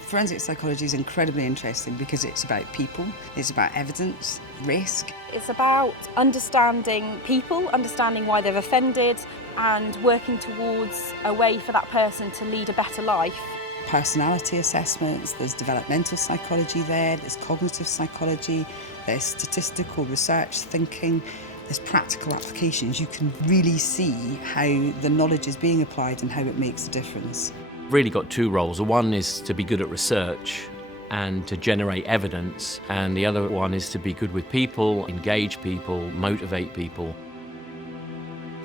Forensic psychology is incredibly interesting because it's about people, it's about evidence, risk. It's about understanding people, understanding why they've offended, and working towards a way for that person to lead a better life. Personality assessments, there's developmental psychology there's cognitive psychology, there's statistical research thinking, there's practical applications. You can really see how the knowledge is being applied and how it makes a difference. Really got two roles. One is to be good at research and to generate evidence, and the other one is to be good with people, engage people, motivate people.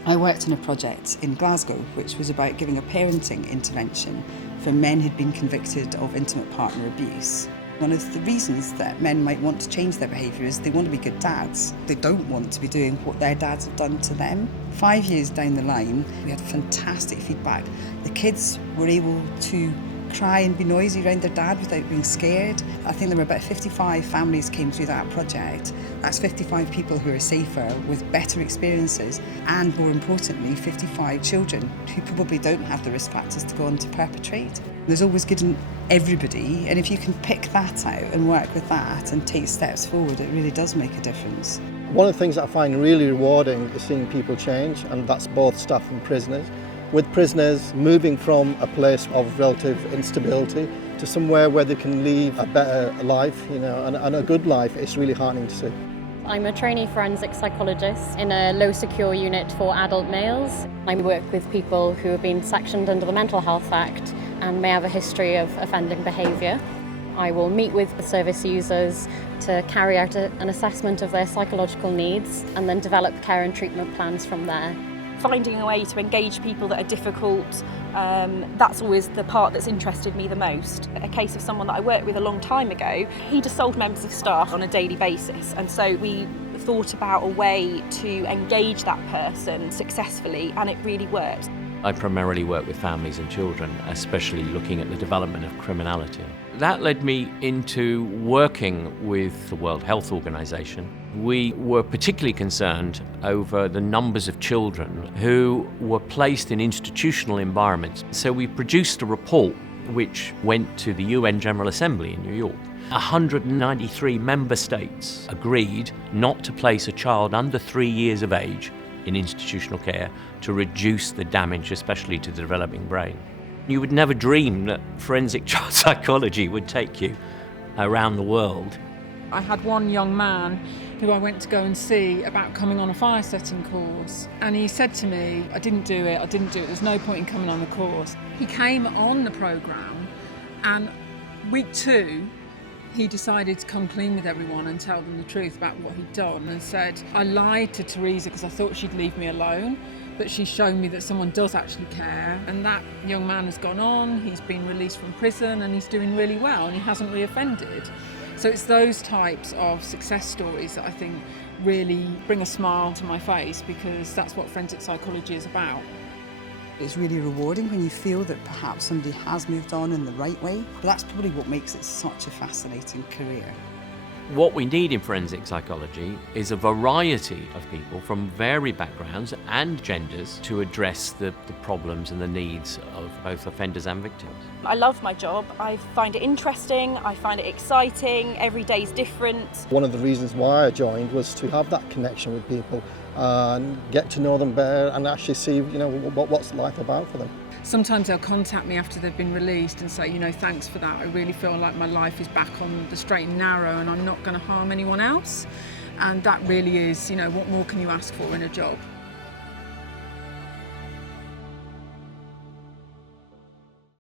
I worked on a project in Glasgow which was about giving a parenting intervention for men who'd been convicted of intimate partner abuse. One of the reasons that men might want to change their behaviour is they want to be good dads. They don't want to be doing what their dads have done to them. 5 years down the line, we had fantastic feedback. The kids were able to cry and be noisy around their dad without being scared. I think there were about 55 families came through that project. That's 55 people who are safer, with better experiences, and more importantly, 55 children who probably don't have the risk factors to go on to perpetrate. There's always good in everybody, and if you can pick that out and work with that and take steps forward, it really does make a difference. One of the things that I find really rewarding is seeing people change, and that's both staff and prisoners. With prisoners moving from a place of relative instability to somewhere where they can lead a better life, and a good life, it's really heartening to see. I'm a trainee forensic psychologist in a low secure unit for adult males. I work with people who have been sectioned under the Mental Health Act and may have a history of offending behaviour. I will meet with the service users to carry out an assessment of their psychological needs and then develop care and treatment plans from there. Finding a way to engage people that are difficult, that's always the part that's interested me the most. A case of someone that I worked with a long time ago, he'd assault members of staff on a daily basis, and so we thought about a way to engage that person successfully, and it really worked. I primarily work with families and children, especially looking at the development of criminality. That led me into working with the World Health Organization. We were particularly concerned over the numbers of children who were placed in institutional environments. So we produced a report which went to the UN General Assembly in New York. 193 member states agreed not to place a child under 3 years of age in institutional care to reduce the damage, especially to the developing brain. You would never dream that forensic child psychology would take you around the world. I had one young man who I went to go and see about coming on a fire setting course, and he said to me, I didn't do it, there's no point in coming on the course. He came on the programme, and week 2 he decided to come clean with everyone and tell them the truth about what he'd done, and said, I lied to Teresa because I thought she'd leave me alone, but she's shown me that someone does actually care. And that young man has gone on, he's been released from prison, and he's doing really well, and he hasn't reoffended. So it's those types of success stories that I think really bring a smile to my face, because that's what forensic psychology is about. It's really rewarding when you feel that perhaps somebody has moved on in the right way. But that's probably what makes it such a fascinating career. What we need in forensic psychology is a variety of people from varied backgrounds and genders to address the problems and the needs of both offenders and victims. I love my job. I find it interesting, I find it exciting, every day's different. One of the reasons why I joined was to have that connection with people and get to know them better and actually see, what's life about for them. Sometimes they'll contact me after they've been released and say, thanks for that. I really feel like my life is back on the straight and narrow and I'm not going to harm anyone else. And that really is, what more can you ask for in a job?